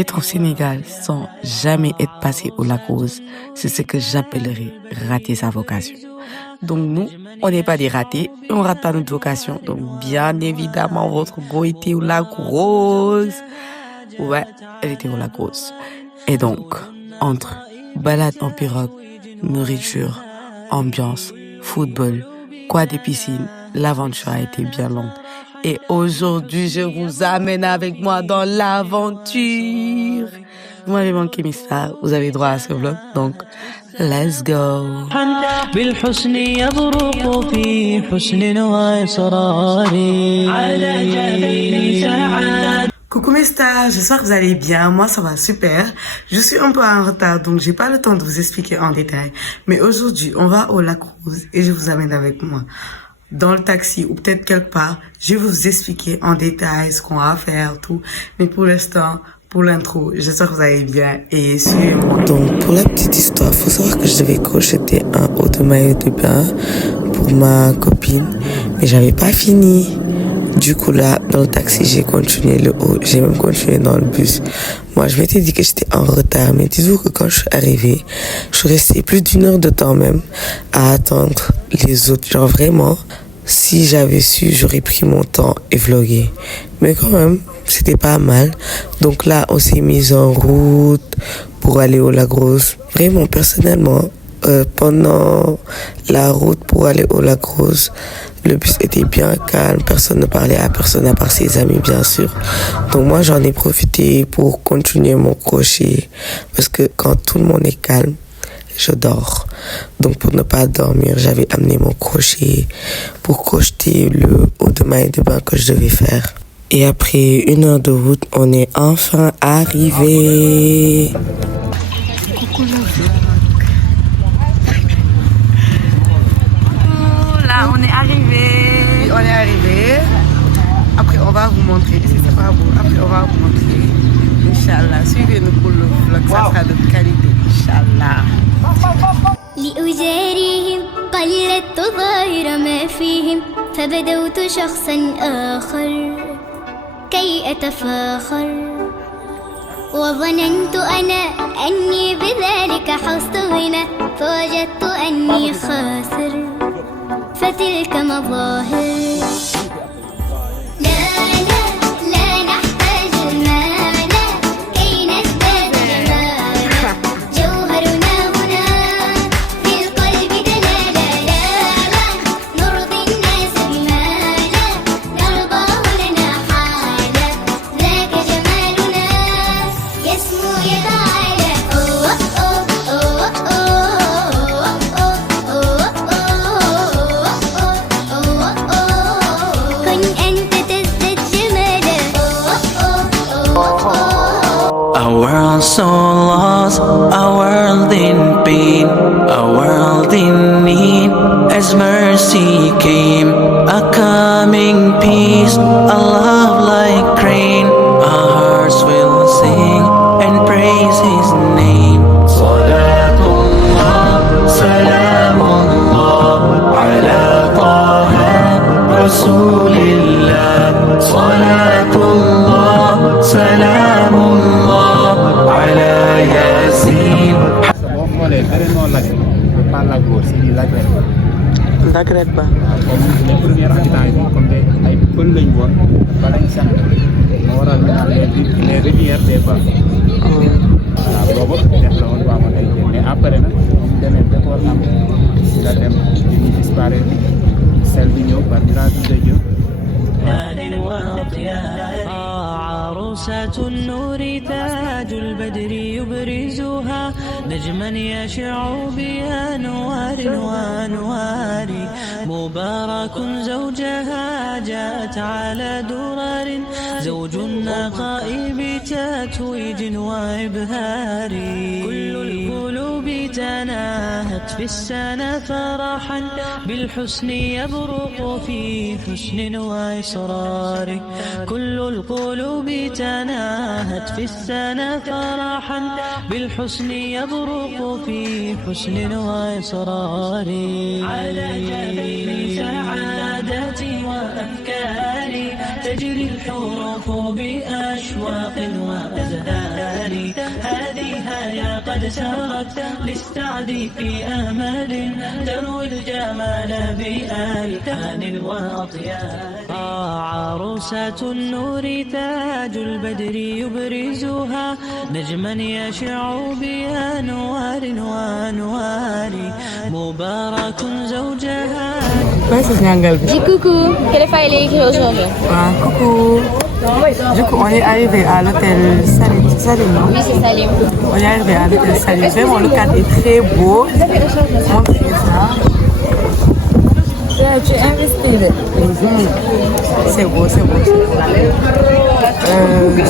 être au Sénégal sans jamais être passé au Lac Rose, c'est ce que j'appellerais rater sa vocation. Donc nous, on n'est pas des ratés et on rate pas notre vocation. Donc bien évidemment, votre go était au Lac Rose. Ouais, elle était au Lac Rose. Et donc, entre balade en pirogue, nourriture, ambiance, football, quoi des piscines, l'aventure a été bien longue. Et aujourd'hui, je vous amène avec moi dans l'aventure. Vous m'avez manqué, mais ça, vous avez droit à ce vlog. Donc, let's go. Coucou mes stars, j'espère que vous allez bien. Moi, ça va super. Je suis un peu en retard, donc j'ai pas le temps de vous expliquer en détail. Mais aujourd'hui, on va au Lac Rose et je vous amène avec moi. Dans le taxi ou peut-être quelque part, je vais vous expliquer en détail ce qu'on va faire, tout. Mais pour l'instant, pour l'intro, j'espère que vous allez bien et suivez-moi. Donc, pour la petite histoire, faut savoir que je devais crocheter un haut de maillot de bain pour ma copine, mais j'avais pas fini. Du coup, là, dans le taxi, j'ai continué le haut, j'ai même continué dans le bus. Moi, je m'étais dit que j'étais en retard, mais dites-vous que quand je suis arrivée, je suis restée plus d'une heure de temps même à attendre les autres. Genre vraiment, si j'avais su, j'aurais pris mon temps et vlogué. Mais quand même, c'était pas mal. Donc là, on s'est mis en route pour aller au Lac Rose. Vraiment, personnellement, pendant la route pour aller au Lac Rose, le bus était bien calme, personne ne parlait à personne à part ses amis bien sûr. Donc moi j'en ai profité pour continuer mon crochet parce que quand tout le monde est calme, je dors. Donc pour ne pas dormir, j'avais amené mon crochet pour crocheter le haut de maillot de bain que je devais faire. Et après 1 heure de route, on est enfin arrivé. Coucou le vlog. Là, on est arrivé. Oui, on est arrivé. Après, on va vous montrer. C'est pas beau. Après, on va vous montrer. Inch'Allah. Suivez-nous pour le vlog. Ça sera de qualité. Inch'Allah. لأجاريهم قلدت ظاهر ما فيهم فبدوت شخصا آخر كي أتفاخر وظننت أنا أني بذلك حظت غنى فوجدت أني خاسر فتلك مظاهر So lost, a world in pain, a world in need. As mercy came, a coming peace, a love like rain. Our hearts will sing and praise His name. Salatullah, salamullah, ala taha Rasulillah. Salatullah, salamullah. Ndakret ba comme première habitant yi comme des ay pël lañ woon ba lañ sant moo waral ñu naan les rivières des bas voilà boobu def la woon waa ma day jël mais après nag ñu demee ba ko am ci la dem ñu disparaître celle bi ñëw par miracle de Dieu عروسة النور تاج البدر يبرزها نجما يشع بأنوار وأنوار مبارك زوجها جاءت على درر زوج النقاء بتتويج وإبهار كل القلوب تناهت في السنة فرحا بالحسن يبرق في حسن وإصرار كل القلوب تناهت في السنة فرحا بالحسن يبرق في حسن وإصرار على جبين سعادتي وأفكاري تجري الحروف بأشواق وأزهار قد سارت لاستعدي في أمل تروي الجمال بألحان وأطيال عروسة النور تاج البدر يبرزها نجما يشع بأنوار وأنوار مبارك زوجها. Dis coucou, quelle fois il est écrit aujourd'hui? Coucou. Du coup, on est arrivé à l'hôtel Salim, non? Oui, c'est Salim. On est arrivé à l'hôtel Salim. Vraiment, le cadre est très beau. Montrez ça. Tu es investi. C'est beau, c'est beau.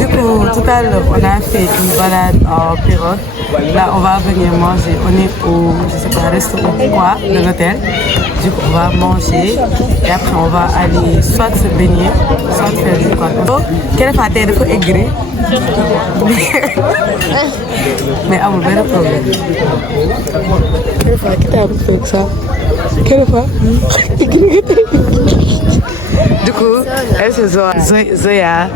Du coup, tout à l'heure, on a fait une balade en pirogue. Là, on va venir manger. On est au, je sais pas, restaurant quoi, de l'hôtel. Du coup, on va manger et après, on va aller soit se baigner, soit faire du quoi. Donc, quelle fois t'es de quoi aigri? Mais à mon bel problème. Quelle fois, qui t'a fait avec ça? Quelle fois? Du coup, elle c'est Zoya. C'est Zoya.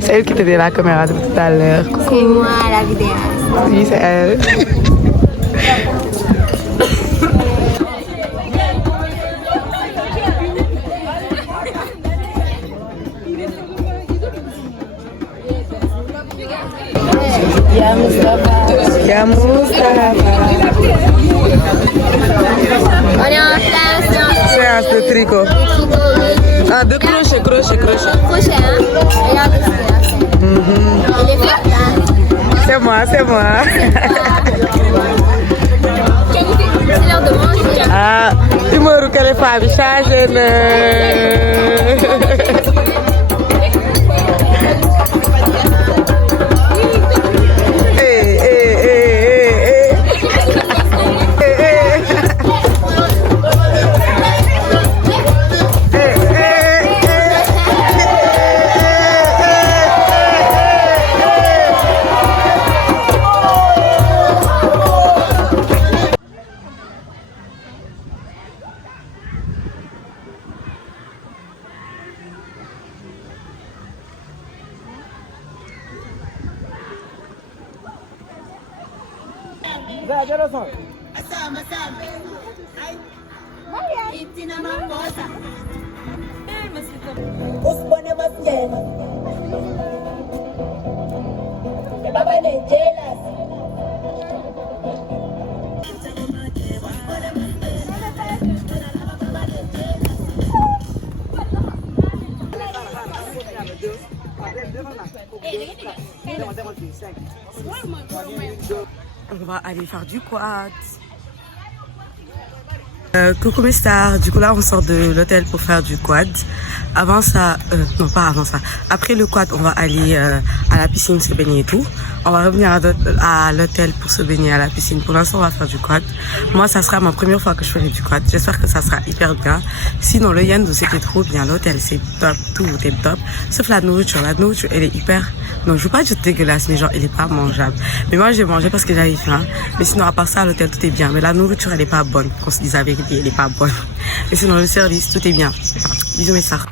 C'est elle qui te dit la caméra depuis tout à l'heure. C'est moi la vidéaste. Oui, c'est elle. Ya Mustafa. Ya Mustafa. On est en Séance de tricot. Ah, de crochet. Crochet, hein? Regarde ce qu'il a fait. Il est fort, hein? C'est moi. C'est l'heure de manger. Ah, humeur que les femmes changent. On va aller faire du quad. Coucou mes stars, du coup là on sort de l'hôtel pour faire du quad. Avant ça, non pas avant ça, après le quad on va aller à la piscine se baigner et tout. On va revenir à l'hôtel pour se baigner à la piscine. Pour l'instant on va faire du quad. Moi ça sera ma première fois que je ferai du quad. J'espère que ça sera hyper bien. Sinon le Yendo c'était trop bien, l'hôtel c'est top, tout est top. Sauf la nourriture elle est hyper... Non je veux pas dire dégueulasse mais genre elle est pas mangeable. Mais moi j'ai mangé parce que j'avais faim. Mais sinon à part ça l'hôtel tout est bien. Mais la nourriture elle est pas bonne, qu'on se dise la vérité, elle est pas bonne. Et sinon le service tout est bien. Bisous mes stars.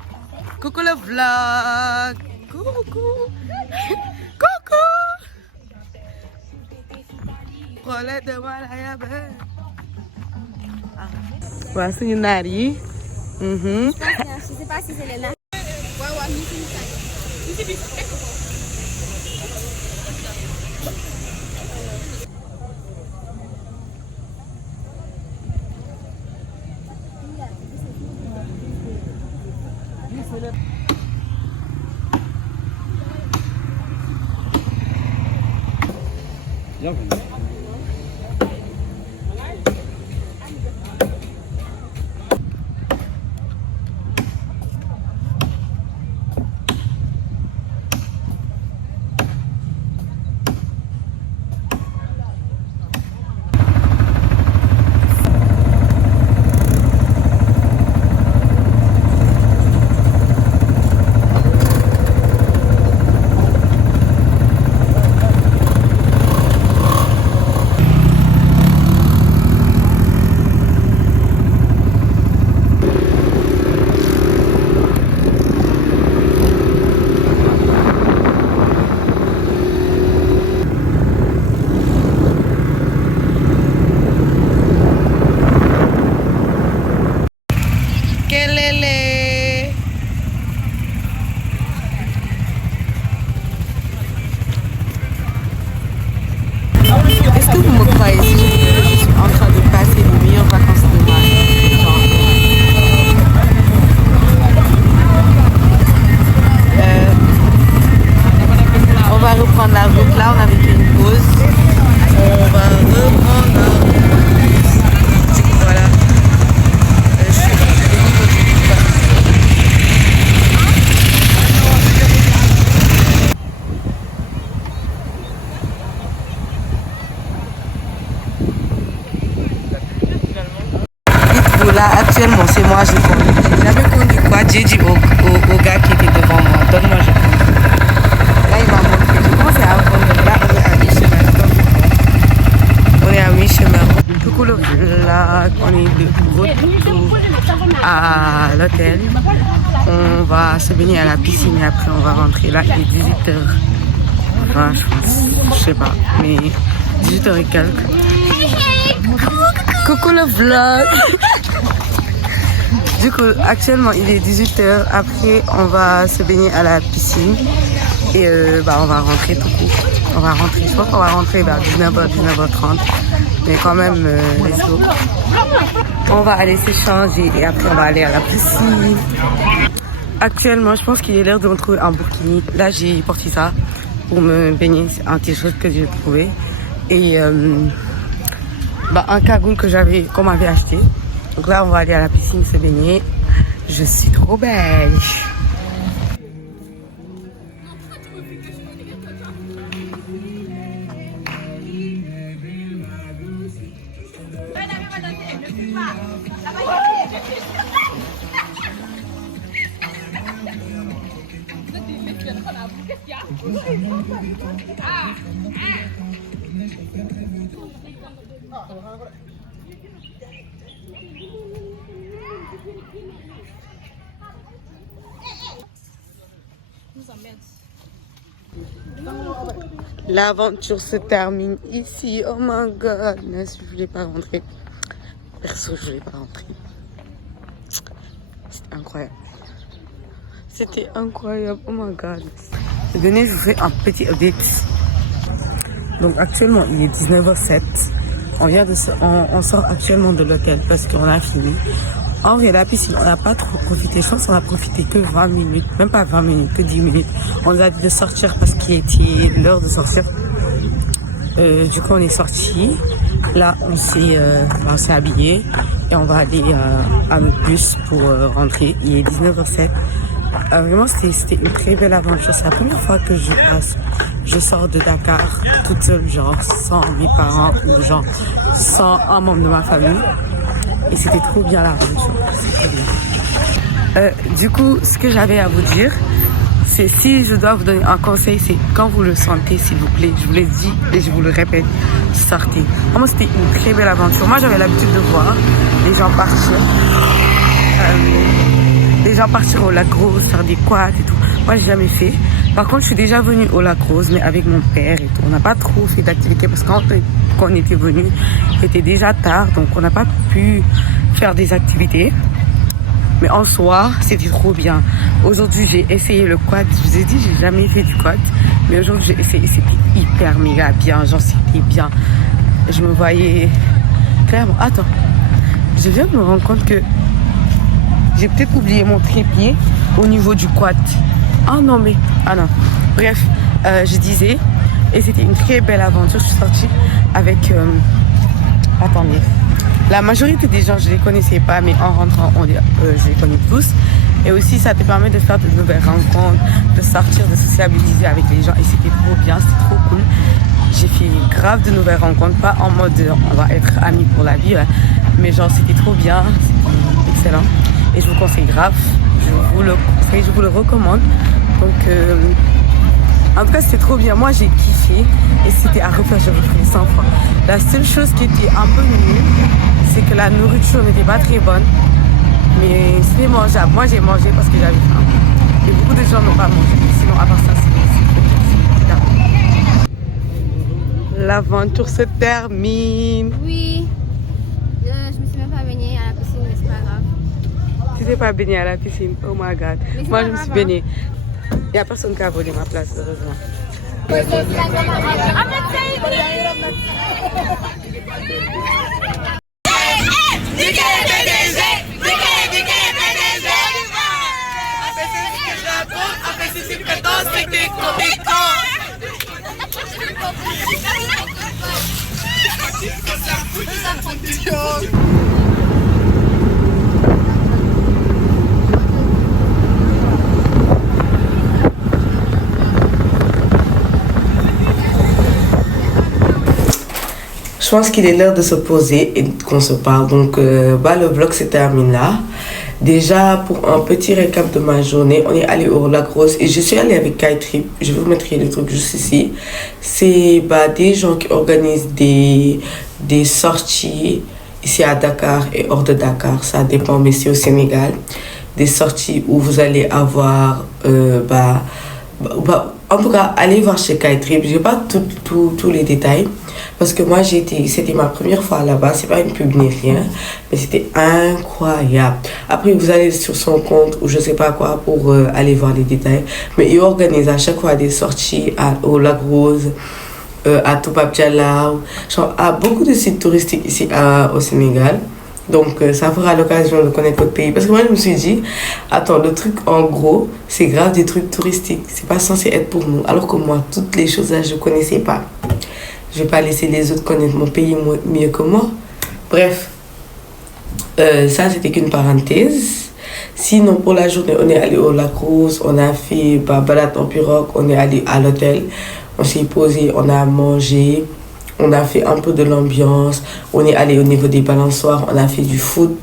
Coucou le vlog. Coucou. Coucou. Relais de Malaya. Voilà, c'est une nari. Je sais pas si c'est les nains. va reprendre la route. Là, on avait fait une pause. On va reprendre la route. Du coup, voilà. Je suis là, actuellement, c'est moi, je conduis. J'avais conduit quoi? J'ai dit au gars qui était devant moi, donne-moi, je conduis. Là, il m'a montré. Je commence à apprendre. Là, on est à mi-chemin. On est à mi-chemin. Coucou le vlog. On est de retour à l'hôtel. On va se baigner à la piscine et après on va rentrer. Là, il est 18h. Enfin, je pense, je sais pas, mais 18h et quelques. Coucou le vlog. Du coup, actuellement, il est 18h. Après, on va se baigner à la piscine. Et on va rentrer tout court. On va rentrer, je crois qu'on va rentrer vers 19h, 19h30. Mais quand même, let's go. On va aller s'échanger et après, on va aller à la piscine. Actuellement, je pense qu'il est l'heure de retrouver un burkini. Là, j'ai porté ça pour me baigner. C'est un t-shirt que j'ai trouvé. Et un cagoule qu'on m'avait acheté. Donc là, on va aller à la piscine se baigner. Je suis trop belle. L'aventure se termine ici. Oh my god. Je voulais pas rentrer. Perso, je voulais pas rentrer. C'était incroyable. C'était incroyable. Oh my god. Venez, je vous fais un petit update. Donc actuellement, il est 19h07. On sort actuellement de l'hôtel parce qu'on a fini. En vrai, la piscine, on n'a pas trop profité. Je pense qu'on a profité que 20 minutes. Même pas 20 minutes, que 10 minutes. On nous a dit de sortir parce qu'il était l'heure de sortir. Du coup, on est sorti. Là, on s'est habillé et on va aller à notre bus pour rentrer. Il est 19h07. Vraiment, c'était une très belle aventure. C'est la première fois que je sors de Dakar toute seule, genre sans mes parents ou genre sans un membre de ma famille. Et c'était trop bien l'aventure. C'est trop bien. Du coup, ce que j'avais à vous dire, c'est si je dois vous donner un conseil, c'est quand vous le sentez, s'il vous plaît, je vous l'ai dit et je vous le répète, sortez. Vraiment, c'était une très belle aventure. Moi, j'avais l'habitude de voir les gens partir. Les gens partir au lac Rose, faire des quads et tout. Moi, j'ai jamais fait. Par contre, je suis déjà venue au lac Rose, mais avec mon père et tout. On n'a pas trop fait d'activités parce que quand on était venu, il était déjà tard, donc on n'a pas pu faire des activités. Mais en soi, c'était trop bien. Aujourd'hui, j'ai essayé le quad. Je vous ai dit, j'ai jamais fait du quad. Mais aujourd'hui, j'ai essayé. C'était hyper méga bien. Genre, c'était bien. Je me voyais clairement. Attends. Je viens de me rendre compte que j'ai peut-être oublié mon trépied au niveau du quad. Ah non, mais... Ah non. Bref, je disais. Et c'était une très belle aventure. Je suis sortie avec... Attendez. La majorité des gens, je les connaissais pas, mais en rentrant, je les connais tous. Et aussi, ça te permet de faire de nouvelles rencontres, de sortir, de sociabiliser avec les gens. Et c'était trop bien, c'était trop cool. J'ai fait grave de nouvelles rencontres, pas en mode on va être amis pour la vie, mais genre c'était trop bien, c'était excellent. Et je vous conseille grave, je vous le recommande. Donc, en tout cas, c'était trop bien. Moi, j'ai kiffé et c'était à refaire, je referai 100 fois. La seule chose qui était un peu nulle, c'est que la nourriture n'était pas très bonne. Mais c'était mangeable. Moi, j'ai mangé parce que j'avais faim. Et beaucoup de gens n'ont pas mangé. Sinon, à part ça, c'est trop bien. L'aventure se termine. Oui. Je me suis même pas baignée à la piscine, mais c'est pas grave. Tu t'es pas baignée à la piscine? Oh my god. Moi, je me suis baignée. Il n'y a personne qui a volé ma place, heureusement. pense qu'il est l'heure de se poser et qu'on se parle. Donc, le vlog se termine là. Déjà, pour un petit récap de ma journée, on est allé au Lac Rose et je suis allée avec Kitetrip. Je vais vous mettre le truc juste ici. C'est des gens qui organisent des sorties ici à Dakar et hors de Dakar. Ça dépend, mais c'est au Sénégal. Des sorties où vous allez avoir... en tout cas, allez voir chez Kitetrip. Je n'ai pas tous les détails. Parce que moi, c'était ma première fois là-bas. C'est pas une pub ni rien. Mais c'était incroyable. Après, vous allez sur son compte ou je sais pas quoi pour aller voir les détails. Mais il organise à chaque fois des sorties au Lac Rose, à Toubab Dialaw, genre à beaucoup de sites touristiques ici au Sénégal. Donc, ça fera l'occasion de connaître votre pays. Parce que moi, je me suis dit, attends, le truc, en gros, c'est grave des trucs touristiques. C'est pas censé être pour nous. Alors que moi, toutes les choses là, je connaissais pas. Je vais pas laisser les autres connaître mon pays mieux que moi. Bref, ça, c'était qu'une parenthèse. Sinon, pour la journée, on est allé au Lac Rose. On a fait balade en pirogue. On est allé à l'hôtel. On s'est posé, on a mangé. On a fait un peu de l'ambiance. On est allé au niveau des balançoires. On a fait du foot.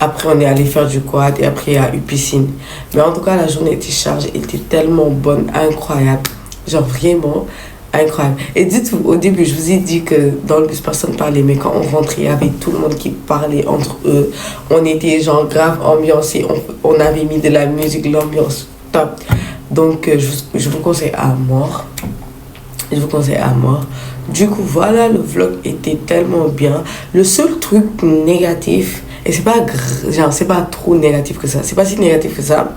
Après, on est allé faire du quad. Et après, il y a eu piscine. Mais en tout cas, la journée était chargée. Elle était tellement bonne, incroyable. Genre vraiment incroyable. Et dites-vous, au début, je vous ai dit que dans le bus, personne ne parlait. Mais quand on rentrait, il y avait tout le monde qui parlait entre eux. On était genre grave ambiancés. On avait mis de la musique, l'ambiance top. Donc, je vous conseille à mort. Je vous conseille à mort. Du coup, voilà, le vlog était tellement bien. Le seul truc négatif, et c'est pas c'est pas trop négatif que ça, c'est pas si négatif que ça,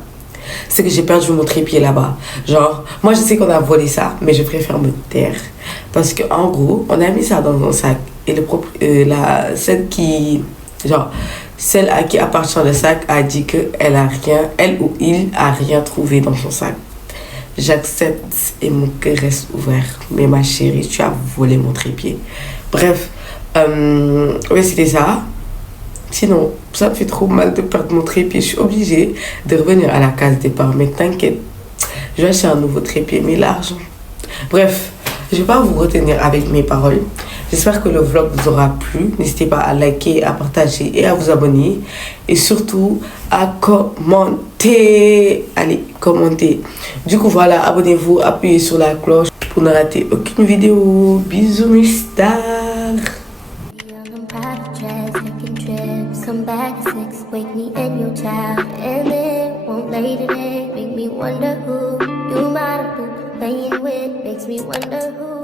c'est que j'ai perdu mon trépied là-bas. Genre, moi je sais qu'on a volé ça, mais je préfère me taire. Parce que en gros, on a mis ça dans un sac. Et celle à qui appartient le sac a dit qu'elle a rien, elle ou il a rien trouvé dans son sac. J'accepte et mon cœur reste ouvert. Mais ma chérie, tu as volé mon trépied. Bref, oui, c'était ça. Sinon, ça me fait trop mal de perdre mon trépied. Je suis obligée de revenir à la case départ. Mais t'inquiète, je vais acheter un nouveau trépied, mais l'argent. Bref, je ne vais pas vous retenir avec mes paroles. J'espère que le vlog vous aura plu. N'hésitez pas à liker, à partager et à vous abonner. Et surtout, à commenter. Allez, commentez. Du coup, voilà, abonnez-vous, appuyez sur la cloche pour ne rater aucune vidéo. Bisous, mes stars. Come back at 6, wake me and your child. And then won't lay today, make me wonder who you might have been playing with. Makes me wonder who